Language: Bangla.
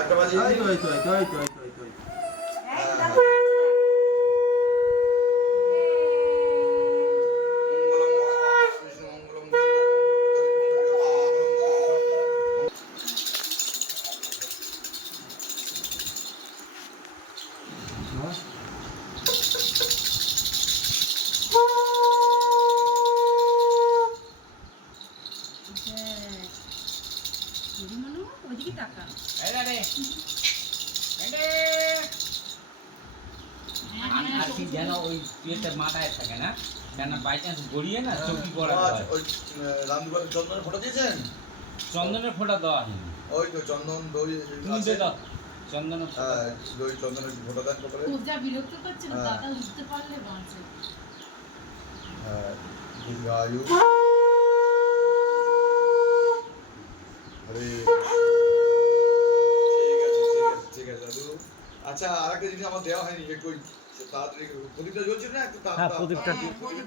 একটা বাজিয়ে এই দিই। তো এই তো এই তো এই তো এই তো এই তো এই তো। হ্যাঁ। মঙ্গলম ভগবান বিষ্ণু মঙ্গলম ওইদিকে টাকা যেন ওই ইয়েতে মাথায় থাকে না, কেন বাই চান্স গড়িয়ে না চৌকি পড়া হয়। ওই রামদুলাল চন্দনের ফটো দিয়েছেন? চন্দনের ফোঁটা দেওয়া হয়নি। ওই তো চন্দন দই তুমি আছে। দিয়ে দাও চন্দনের ফোঁটা। হ্যাঁ, দই চন্দনের ফটো দেন কপালে। খুব যা বিরক্ত করছে না, হ্যাঁ। দাদা উঠতে পারলে বাঁচে। হ্যাঁ, দীর্ঘায়ু। আরে ঠিক আছে দাদু। আচ্ছা, আরেকটা জিনিস আমার দেওয়া হয়নি, একটু তাড়াতাড়ি প্রদীপটা জ্বলছে না, একটু হ্যাঁ, প্রদীপটা প্রদীপ